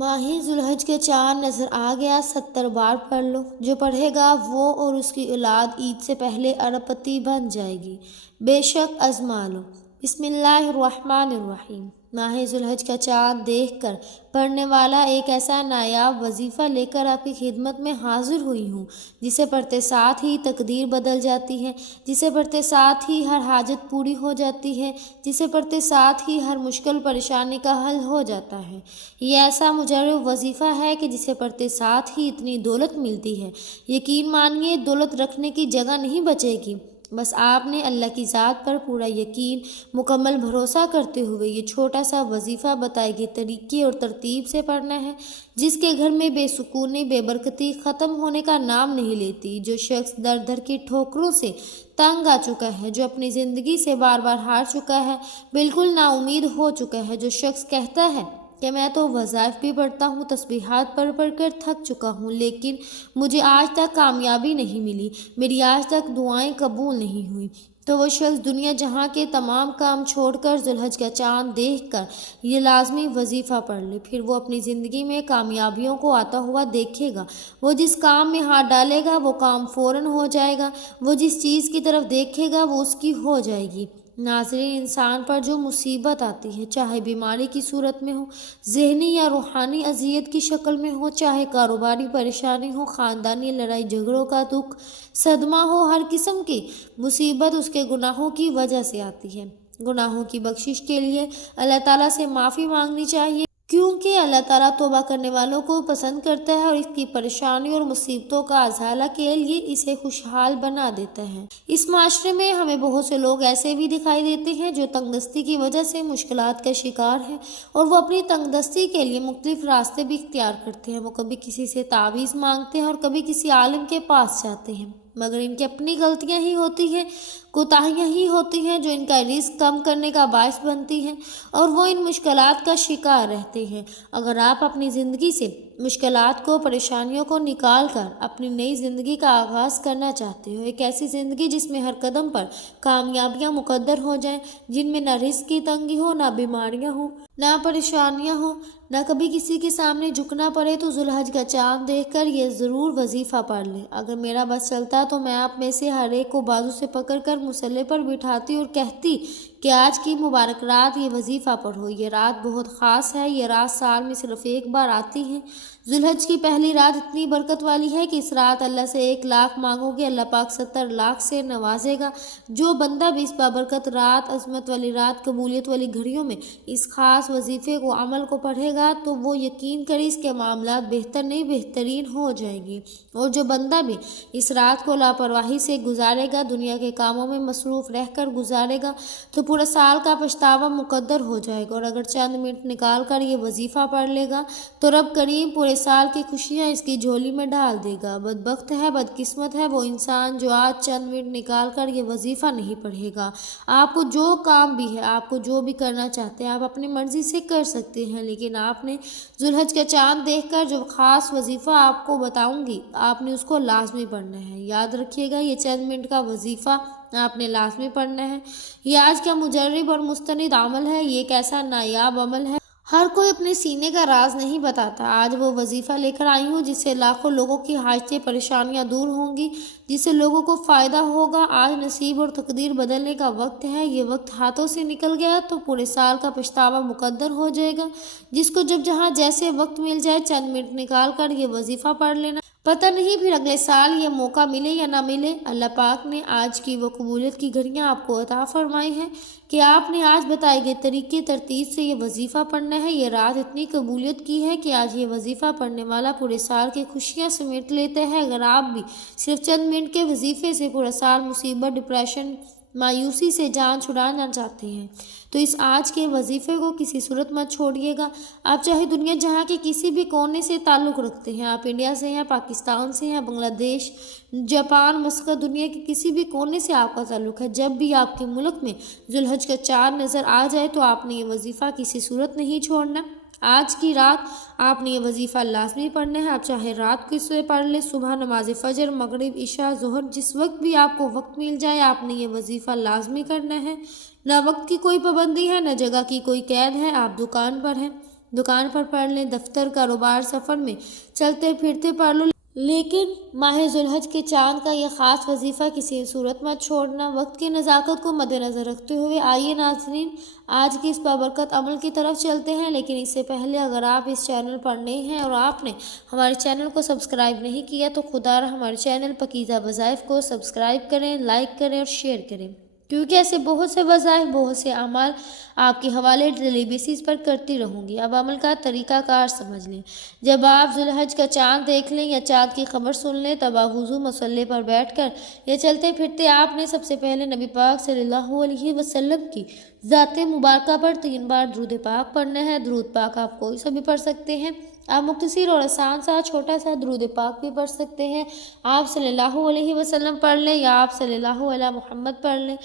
ماہ ذوالحج کے چاند نظر آ گیا، 70 بار پڑھ لو، جو پڑھے گا وہ اور اس کی اولاد عید سے پہلے ارب پتی بن جائے گی، بے شک آزما لو۔ بسم اللہ الرحمن الرحیم۔ ماہ ذوالحج کا چاند دیکھ کر پڑھنے والا ایک ایسا نایاب وظیفہ لے کر آپ کی خدمت میں حاضر ہوئی ہوں، جسے پڑھتے ساتھ ہی تقدیر بدل جاتی ہے، جسے پڑھتے ساتھ ہی ہر حاجت پوری ہو جاتی ہے، جسے پڑھتے ساتھ ہی ہر مشکل پریشانی کا حل ہو جاتا ہے۔ یہ ایسا مجرب وظیفہ ہے کہ جسے پڑھتے ساتھ ہی اتنی دولت ملتی ہے، یقین مانیے دولت رکھنے کی جگہ نہیں بچے گی۔ بس آپ نے اللہ کی ذات پر پورا یقین، مکمل بھروسہ کرتے ہوئے یہ چھوٹا سا وظیفہ بتائے گئے طریقے اور ترتیب سے پڑھنا ہے، جس کے گھر میں بے سکونی، بے برکتی ختم ہونے کا نام نہیں لیتی۔ جو شخص در در کی ٹھوکروں سے تنگ آ چکا ہے، جو اپنی زندگی سے بار بار ہار چکا ہے، بالکل نا امید ہو چکا ہے، جو شخص کہتا ہے کہ میں تو وظائف بھی پڑھتا ہوں، تسبیحات پڑھ پڑھ کر تھک چکا ہوں، لیکن مجھے آج تک کامیابی نہیں ملی، میری آج تک دعائیں قبول نہیں ہوئی، تو وہ شخص دنیا جہاں کے تمام کام چھوڑ کر ذوالحج کا چاند دیکھ کر یہ لازمی وظیفہ پڑھ لے، پھر وہ اپنی زندگی میں کامیابیوں کو آتا ہوا دیکھے گا۔ وہ جس کام میں ہاتھ ڈالے گا وہ کام فوراً ہو جائے گا، وہ جس چیز کی طرف دیکھے گا وہ اس کی ہو جائے گی۔ ناظرین، انسان پر جو مصیبت آتی ہے، چاہے بیماری کی صورت میں ہو، ذہنی یا روحانی اذیت کی شکل میں ہو، چاہے کاروباری پریشانی ہو، خاندانی لڑائی جھگڑوں کا دکھ، صدمہ ہو، ہر قسم کی مصیبت اس کے گناہوں کی وجہ سے آتی ہے۔ گناہوں کی بخشش کے لیے اللہ تعالیٰ سے معافی مانگنی چاہیے، کیونکہ اللہ تعالیٰ توبہ کرنے والوں کو پسند کرتا ہے اور اس کی پریشانی اور مصیبتوں کا ازالہ کے لیے اسے خوشحال بنا دیتا ہے۔ اس معاشرے میں ہمیں بہت سے لوگ ایسے بھی دکھائی دیتے ہیں جو تنگ دستی کی وجہ سے مشکلات کا شکار ہیں، اور وہ اپنی تنگ دستی کے لیے مختلف راستے بھی اختیار کرتے ہیں۔ وہ کبھی کسی سے تعویذ مانگتے ہیں اور کبھی کسی عالم کے پاس جاتے ہیں، مگر ان کی اپنی غلطیاں ہی ہوتی ہیں، کوتاہیاں ہی ہوتی ہیں جو ان کا رزق کم کرنے کا باعث بنتی ہیں، اور وہ ان مشکلات کا شکار رہتے ہیں۔ اگر آپ اپنی زندگی سے مشکلات کو، پریشانیوں کو نکال کر اپنی نئی زندگی کا آغاز کرنا چاہتے ہو، ایک ایسی زندگی جس میں ہر قدم پر کامیابیاں مقدر ہو جائیں، جن میں نہ رزق کی تنگی ہو، نہ بیماریاں ہوں، نہ پریشانیاں ہوں، نہ کبھی کسی کے سامنے جھکنا پڑے، تو ذوالحج کا چاند دیکھ کر یہ ضرور وظیفہ پڑھ لیں۔ اگر میرا بس چلتا تو میں آپ میں سے ہر ایک کو بازو سے پکڑ کر مصلے پر بٹھاتی اور کہتی کہ آج کی مبارک رات یہ وظیفہ پڑھو۔ یہ رات بہت خاص ہے، یہ رات سال میں صرف ایک بار آتی ہے۔ ذوالحج کی پہلی رات اتنی برکت والی ہے کہ اس رات اللہ سے 1 لاکھ مانگو گے، اللہ پاک 70 لاکھ سے نوازے گا۔ جو بندہ بھی اس بابرکت رات، عظمت والی رات، قبولیت والی گھڑیوں میں اس خاص وظیفے کو، عمل کو پڑھے گا تو وہ یقین کرے اس کے معاملات بہتر نہیں بہترین ہو جائیں گی، اور جو بندہ بھی اس رات کو لاپرواہی سے گزارے گا، دنیا کے کاموں میں مصروف رہ کر گزارے گا، تو پورا سال کا پچھتاوا مقدر ہو جائے گا۔ اور اگر چند منٹ نکال کر یہ وظیفہ پڑھ لے گا تو رب کریم پورے سال کی خوشیاں اس کی جھولی میں ڈال دے گا۔ بدبخت ہے، بدقسمت ہے وہ انسان جو آج چند منٹ نکال کر یہ وظیفہ نہیں پڑھے گا۔ آپ کو جو کام بھی ہے، آپ کو جو بھی کرنا چاہتے ہیں، آپ اپنی مرضی سے کر سکتے ہیں، لیکن آپ نے ذوالحج کا چاند دیکھ کر جو خاص وظیفہ آپ کو بتاؤں گی، آپ نے اس کو لازمی پڑھنا ہے۔ یاد رکھیے گا، یہ چند منٹ کا وظیفہ آپ نے لازمی پڑھنا ہے۔ یہ آج کا مجرب اور مستند عمل ہے، یہ ایک ایسا نایاب عمل ہے، ہر کوئی اپنے سینے کا راز نہیں بتاتا۔ آج وہ وظیفہ لے کر آئی ہوں جس سے لاکھوں لوگوں کی حاجتیں، پریشانیاں دور ہوں گی، جس سے لوگوں کو فائدہ ہوگا۔ آج نصیب اور تقدیر بدلنے کا وقت ہے، یہ وقت ہاتھوں سے نکل گیا تو پورے سال کا پچھتاوا مقدر ہو جائے گا۔ جس کو جب جہاں جیسے وقت مل جائے، چند منٹ نکال کر یہ وظیفہ پڑھ لینا، پتہ نہیں پھر اگلے سال یہ موقع ملے یا نہ ملے۔ اللہ پاک نے آج کی وہ قبولیت کی گھڑیاں آپ کو عطا فرمائی ہیں کہ آپ نے آج بتائے گئے طریقے ترتیب سے یہ وظیفہ پڑھنا ہے۔ یہ رات اتنی قبولیت کی ہے کہ آج یہ وظیفہ پڑھنے والا پورے سال کی خوشیاں سمیٹ لیتے ہیں۔ اگر آپ بھی صرف چند منٹ کے وظیفے سے پورا سال مصیبت، ڈپریشن، مایوسی سے جان چھڑانا چاہتے ہیں تو اس آج کے وظیفے کو کسی صورت مت چھوڑیے گا۔ آپ چاہے دنیا جہاں کے کسی بھی کونے سے تعلق رکھتے ہیں، آپ انڈیا سے ہیں، پاکستان سے ہیں، بنگلہ دیش، جاپان، مسقط، دنیا کے کسی بھی کونے سے آپ کا تعلق ہے، جب بھی آپ کے ملک میں ذوالحج کا چاند نظر آ جائے تو آپ نے یہ وظیفہ کسی صورت نہیں چھوڑنا۔ آج کی رات آپ نے یہ وظیفہ لازمی پڑھنا ہے۔ آپ چاہے رات کو اسے پڑھ لیں، صبح نماز فجر، مغرب، عشاء، ظہر، جس وقت بھی آپ کو وقت مل جائے آپ نے یہ وظیفہ لازمی کرنا ہے۔ نہ وقت کی کوئی پابندی ہے، نہ جگہ کی کوئی قید ہے۔ آپ دکان پر ہیں، دکان پر پڑھ لیں، دفتر، کاروبار، سفر میں چلتے پھرتے پڑھ لو، لیکن ماہ ذوالحج کے چاند کا یہ خاص وظیفہ کسی صورت مت چھوڑنا۔ وقت کی نزاکت کو مد نظر رکھتے ہوئے آئیے ناظرین آج کی اس بابرکت عمل کی طرف چلتے ہیں، لیکن اس سے پہلے اگر آپ اس چینل پر نئے ہیں اور آپ نے ہمارے چینل کو سبسکرائب نہیں کیا تو خدا رحم ہمارے چینل پاکیزہ وظائف کو سبسکرائب کریں، لائک کریں اور شیئر کریں، کیونکہ ایسے بہت سے وظائف، بہت سے اعمال آپ کے حوالے ڈیلی بیسس پر کرتی رہوں گی۔ اب عمل کا طریقہ کار سمجھ لیں۔ جب آپ ذوالحج کا چاند دیکھ لیں یا چاند کی خبر سن لیں، تب آپ وضو مصلی پر بیٹھ کر یا چلتے پھرتے آپ نے سب سے پہلے نبی پاک صلی اللہ علیہ وسلم کی ذات مبارکہ پر 3 بار درود پاک پڑھنا ہے۔ درود پاک آپ کوئی سا بھی پڑھ سکتے ہیں، آپ مختصر اور آسان سا چھوٹا سا درود پاک بھی پڑھ سکتے ہیں۔ آپ صلی اللہ علیہ وسلم پڑھ لیں یا آپ صلی اللہ علیہ محمد پڑھ لیں۔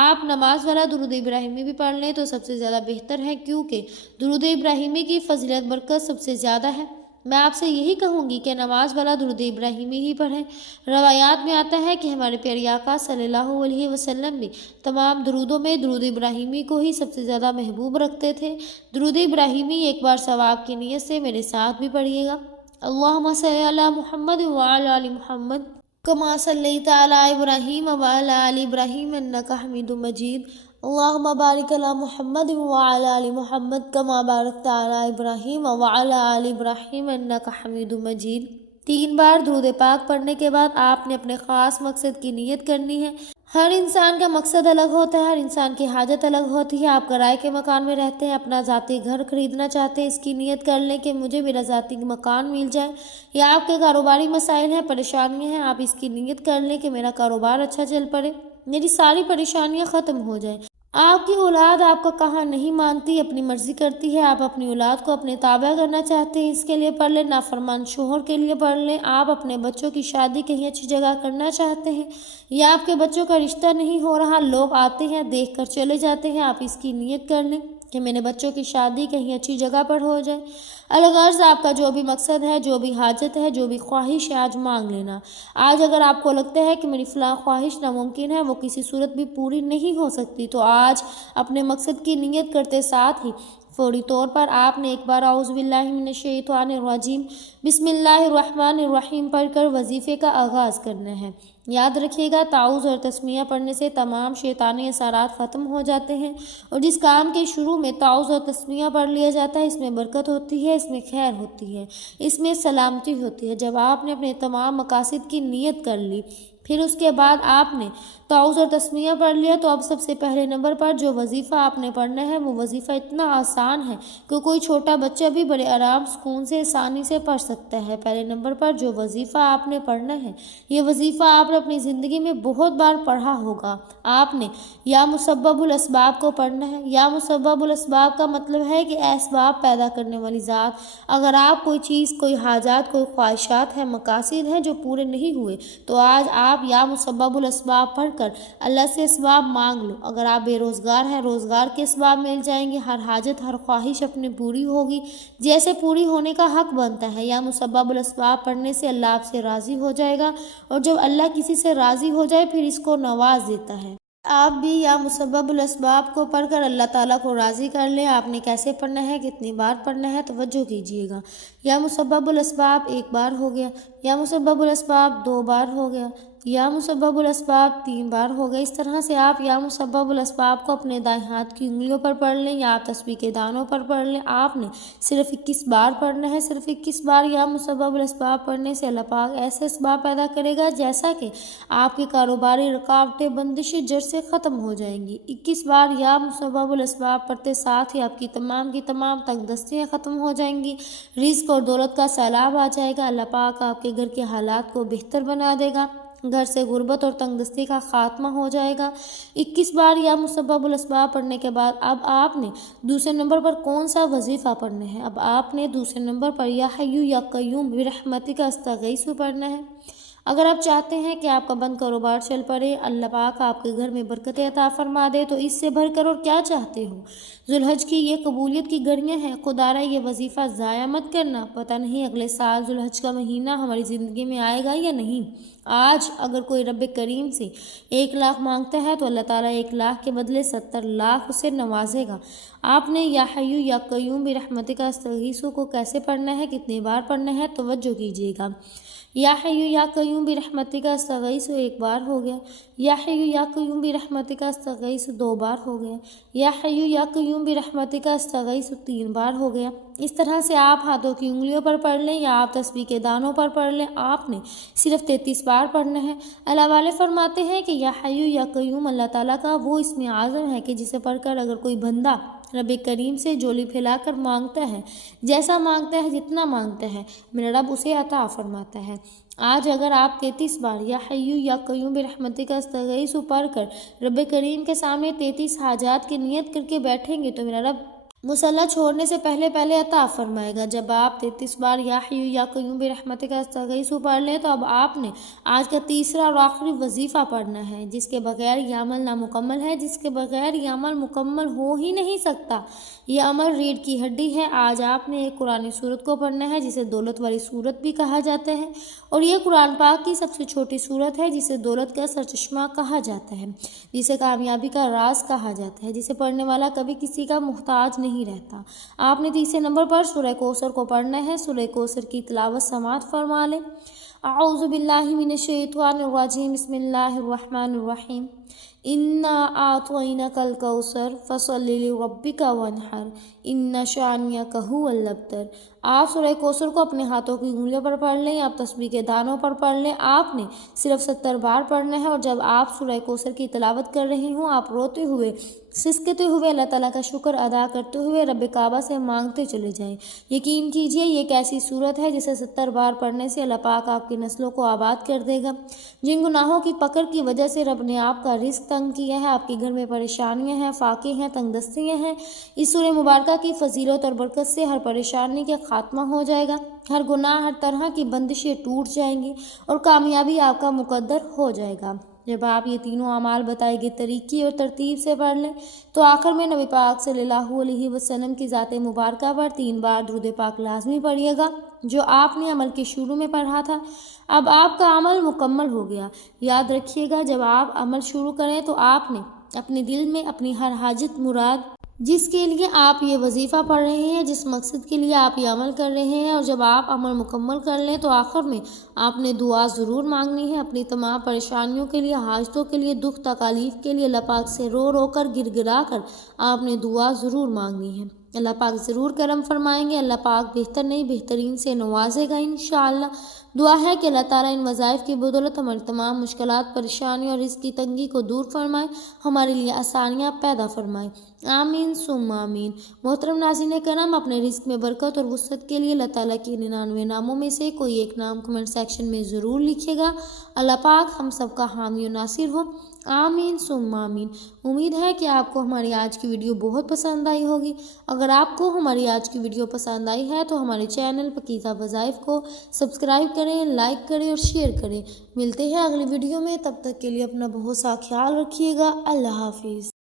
آپ نماز والا درود ابراہیمی بھی پڑھ لیں تو سب سے زیادہ بہتر ہے، کیونکہ درود ابراہیمی کی فضیلت برکت سب سے زیادہ ہے۔ میں آپ سے یہی کہوں گی کہ نماز والا درود ابراہیمی ہی پڑھیں۔ روایات میں آتا ہے کہ ہمارے پیارے آقا صلی اللہ علیہ وسلم بھی تمام درودوں میں درود ابراہیمی کو ہی سب سے زیادہ محبوب رکھتے تھے۔ درود ابراہیمی ایک بار ثواب کی نیت سے میرے ساتھ بھی پڑھیے گا۔ اللہم صلی علی محمد وعلی آل محمد کما صلیت علی ابراہیم وعلی آل ابراہیم انک حمید مجید۔ اللہم بارک علی محمد وعلی آل محمد کما بارکت علی ابراہیم وعلی آل ابراہیم انک حمید مجید۔ 3 بار درود پاک پڑھنے کے بعد آپ نے اپنے خاص مقصد کی نیت کرنی ہے۔ ہر انسان کا مقصد الگ ہوتا ہے، ہر انسان کی حاجت الگ ہوتی ہے۔ آپ کرائے کے مکان میں رہتے ہیں، اپنا ذاتی گھر خریدنا چاہتے ہیں، اس کی نیت کر لیں کہ مجھے میرا ذاتی مکان مل جائے، یا آپ کے کاروباری مسائل ہیں، پریشانیاں ہیں، آپ اس کی نیت کر لیں کہ میرا کاروبار اچھا چل پڑے، میری ساری پریشانیاں ختم ہو جائیں۔ آپ کی اولاد آپ کا کہاں نہیں مانتی، اپنی مرضی کرتی ہے، آپ اپنی اولاد کو اپنے تابع کرنا چاہتے ہیں، اس کے لیے پڑھ لیں۔ نافرمان شوہر کے لیے پڑھ لیں۔ آپ اپنے بچوں کی شادی کہیں اچھی جگہ کرنا چاہتے ہیں، یا آپ کے بچوں کا رشتہ نہیں ہو رہا، لوگ آتے ہیں دیکھ کر چلے جاتے ہیں، آپ اس کی نیت کر لیں کہ میرے بچوں کی شادی کہیں اچھی جگہ پر ہو جائے۔ الغرض آپ کا جو بھی مقصد ہے، جو بھی حاجت ہے، جو بھی خواہش ہے، آج مانگ لینا۔ آج اگر آپ کو لگتا ہے کہ میری فلاں خواہش ناممکن ہے، وہ کسی صورت بھی پوری نہیں ہو سکتی، تو آج اپنے مقصد کی نیت کرتے ساتھ ہی فوری طور پر آپ نے ایک بار اعوذ باللہ من الشیطان الرجیم بسم اللہ الرحمن الرحیم پڑھ کر وظیفے کا آغاز کرنا ہے۔ یاد رکھیے گا، تعوذ اور تسمیہ پڑھنے سے تمام شیطانی اثرات ختم ہو جاتے ہیں، اور جس کام کے شروع میں تعوذ اور تسمیہ پڑھ لیا جاتا ہے، اس میں برکت ہوتی ہے، اس میں خیر ہوتی ہے، اس میں سلامتی ہوتی ہے۔ جب آپ نے اپنے تمام مقاصد کی نیت کر لی، پھر اس کے بعد آپ نے تعوذ اور تسمیہ پڑھ لیا، تو اب سب سے پہلے نمبر پر جو وظیفہ آپ نے پڑھنا ہے، وہ وظیفہ اتنا آسان ہے کہ کوئی چھوٹا بچہ بھی بڑے آرام سکون سے آسانی سے پڑھ سکتا ہے۔ پہلے نمبر پر جو وظیفہ آپ نے پڑھنا ہے، یہ وظیفہ آپ نے اپنی زندگی میں بہت بار پڑھا ہوگا۔ آپ نے یا مسبب الاسباب کو پڑھنا ہے۔ یا مسبب الاسباب کا مطلب ہے کہ اسباب پیدا کرنے والی ذات۔ اگر آپ کوئی چیز، کوئی حاجات، کوئی خواہشات ہیں، مقاصد ہیں جو پورے نہیں ہوئے، تو آج آپ یا مسبب الاسباب پڑھ کر اللہ سے اسباب مانگ لو۔ اگر آپ بے روزگار ہیں، روزگار کے اسباب مل جائیں گے، ہر حاجت، ہر خواہش اپنے پوری ہوگی جیسے پوری ہونے کا حق بنتا ہے۔ یا مسبب الاسباب پڑھنے سے اللہ آپ سے راضی ہو جائے گا، اور جب اللہ کسی سے راضی ہو جائے پھر اس کو نواز دیتا ہے۔ آپ بھی یا مسبب الاسباب کو پڑھ کر اللہ تعالیٰ کو راضی کر لیں۔ آپ نے کیسے پڑھنا ہے، کتنی بار پڑھنا ہے، توجہ کیجیے گا۔ یا مسبب الاسباب 1 بار ہو گیا، یا مسبب الاسباب 2 بار ہو گیا، یا مسبب الاسباب 3 بار ہو گئے۔ اس طرح سے آپ یا مسبب الاسباب کو اپنے دائیں ہاتھ کی انگلیوں پر پڑھ لیں، یا آپ تسبیح کے دانوں پر پڑھ لیں۔ آپ نے صرف 21 بار پڑھنا ہے۔ صرف 21 بار یا مسبب الاسباب پڑھنے سے اللہ پاک ایسے اسباب پیدا کرے گا جیسا کہ آپ کی کاروباری رکاوٹیں، بندشیں جڑ سے ختم ہو جائیں گی۔ 21 بار یا مسبب الاسباب پڑھتے ساتھ ہی آپ کی تمام تنگ دستیاں ختم ہو جائیں گی، رزق اور دولت کا سیلاب آ جائے گا۔ اللہ پاک آپ کے گھر کے حالات کو بہتر بنا دے گا، گھر سے غربت اور تنگ دستی کا خاتمہ ہو جائے گا۔ 21 بار یا مسبب الاسباب پڑھنے کے بعد اب آپ نے دوسرے نمبر پر کون سا وظیفہ پڑھنا ہے؟ اب آپ نے دوسرے نمبر پر یا حیو یا قیوم برحمتک استغیث پڑھنا ہے۔ اگر آپ چاہتے ہیں کہ آپ کا بند کاروبار چل پڑے، اللہ پاک آپ کے گھر میں برکت عطا فرما دے، تو اس سے بڑھ کر اور کیا چاہتے ہو؟ ذوالحج کی یہ قبولیت کی گھڑیاں ہیں، خدا را یہ وظیفہ ضائع مت کرنا۔ پتہ نہیں اگلے سال ذوالحج کا مہینہ ہماری زندگی میں آئے گا یا نہیں۔ آج اگر کوئی رب کریم سے 1 لاکھ مانگتا ہے تو اللہ تعالیٰ 1 لاکھ کے بدلے 70 لاکھ اسے نوازے گا۔ آپ نے یا حیو یا قیوم برحمتک استغیث کو کیسے پڑھنا ہے، کتنی بار پڑھنا ہے، توجہ کیجیے گا۔ یا حیو یا قیوم برحمتک استغیث 1 بار ہو گیا، یا حیو یا قیوم برحمتک استغیث 2 بار ہو گیا، یا حیو یا قیوم برحمتک استغیث 3 بار ہو گیا۔ اس طرح سے آپ ہاتھوں کی انگلیوں پر پڑھ لیں یا آپ تسبیح کے دانوں پر پڑھ لیں، آپ نے صرف 33 بار پڑھنا ہے۔ اللہ والے فرماتے ہیں کہ یا حیو یا قیوم اللہ تعالیٰ کا وہ اسم اعظم ہے کہ جسے پڑھ کر اگر کوئی بندہ رب کریم سے جولی پھیلا کر مانگتا ہے، جیسا مانگتا ہے، جتنا مانگتا ہے، میرا رب اسے عطا فرماتا ہے۔ آج اگر آپ 33 بار یا حیو یا قیوم برحمتک استغیث پڑھ کر رب کریم کے سامنے 33 حاجات کی نیت کر کے بیٹھیں گے تو میرا رب مصلی چھوڑنے سے پہلے عطا فرمائے گا۔ جب آپ 33 بار یا حیو یا قیوم برحمتک استغیث پڑھ لیں تو اب آپ نے آج کا تیسرا اور آخری وظیفہ پڑھنا ہے، جس کے بغیر یہ عمل نامکمل ہے، جس کے بغیر یہ عمل مکمل ہو ہی نہیں سکتا۔ یہ عمل ریڑھ کی ہڈی ہے۔ آج آپ نے ایک قرآن سورت کو پڑھنا ہے جسے دولت والی سورت بھی کہا جاتا ہے، اور یہ قرآن پاک کی سب سے چھوٹی سورت ہے جسے دولت کا سرچشمہ کہا جاتا ہے، جسے کامیابی کا راز کہا جاتا ہے، جسے پڑھنے والا کبھی کسی کا محتاج نہیں رہتا۔ آپ نے تیسرے نمبر پر سورہ کوثر کو پڑھنا ہے۔ سورہ کوثر کی تلاوت سماعت فرما لیں۔ اعوذ باللہ من الشیطان الرجیم، بسم اللہ الرحمن الرحیم۔ انا اعطیناک الکوثر فصل لربک وانحر ان شانئک ھو الابتر۔ آپ سورہ کوثر کو اپنے ہاتھوں کی انگلیوں پر پڑھ لیں یا آپ تسبیح کے دانوں پر پڑھ لیں۔ آپ نے صرف 70 بار پڑھنا ہے، اور جب آپ سورہ کوثر کی تلاوت کر رہے ہوں، آپ روتے ہوئے، سسکتے ہوئے، اللہ تعالیٰ کا شکر ادا کرتے ہوئے رب کعبہ سے مانگتے چلے جائیں۔ یقین کیجئے یہ ایک ایسی صورت ہے جسے 70 بار پڑھنے سے اللہ پاک آپ کی نسلوں کو آباد کر دے گا۔ جن گناہوں کی پکڑ کی وجہ سے رب نے آپ کا رزق تنگ کیا ہے، آپ کے گھر میں پریشانیاں ہیں، فاقے ہیں، تنگ دستیاں ہیں، اس سورہ مبارکہ کی فضیلت اور برکت سے ہر پریشانی کا خاتمہ ہو جائے گا، ہر گناہ، ہر طرح کی بندشیں ٹوٹ جائیں گی اور کامیابی آپ کا مقدر ہو جائے گا۔ جب آپ یہ تینوں اعمال بتائے گئے طریقے اور ترتیب سے پڑھ لیں تو آخر میں نبی پاک صلی اللہ علیہ وسلم کی ذات مبارکہ پر 3 بار درود پاک لازمی پڑھیے گا، جو آپ نے عمل کے شروع میں پڑھا تھا۔ اب آپ کا عمل مکمل ہو گیا۔ یاد رکھیے گا، جب آپ عمل شروع کریں تو آپ نے اپنے دل میں اپنی ہر حاجت مراد، جس کے لیے آپ یہ وظیفہ پڑھ رہے ہیں، جس مقصد کے لیے آپ یہ عمل کر رہے ہیں، اور جب آپ عمل مکمل کر لیں تو آخر میں آپ نے دعا ضرور مانگنی ہے، اپنی تمام پریشانیوں کے لیے، حاجتوں کے لیے، دکھ تکالیف کے لیے اللہ پاک سے رو رو کر، گر گرا کر آپ نے دعا ضرور مانگنی ہے۔ اللہ پاک ضرور کرم فرمائیں گے، اللہ پاک بہتر نہیں بہترین سے نوازے گا انشاءاللہ۔ دعا ہے کہ اللہ تعالیٰ ان وظائف کی بدولت ہماری تمام مشکلات، پریشانیوں اور رزق کی تنگی کو دور فرمائے، ہمارے لیے آسانیاں پیدا فرمائے، آمین ثم آمین۔ محترم ناظرین کرام، اپنے رزق میں برکت اور وسعت کے لیے اللہ تعالیٰ کے 99 ناموں میں سے کوئی ایک نام کمنٹ سیکشن میں ضرور لکھیے گا۔ اللہ پاک ہم سب کا حامی و ناصر ہو، آمین ثم آمین۔ امید ہے کہ آپ کو ہماری آج کی ویڈیو بہت پسند آئی ہوگی۔ اگر آپ کو ہماری آج کی ویڈیو پسند آئی ہے تو ہمارے چینل پاکیزہ وظائف کو سبسکرائب کریں، لائک کریں اور شیئر کریں۔ ملتے ہیں اگلی ویڈیو میں، تب تک کے لیے اپنا بہت سا خیال رکھیے گا۔ اللہ حافظ۔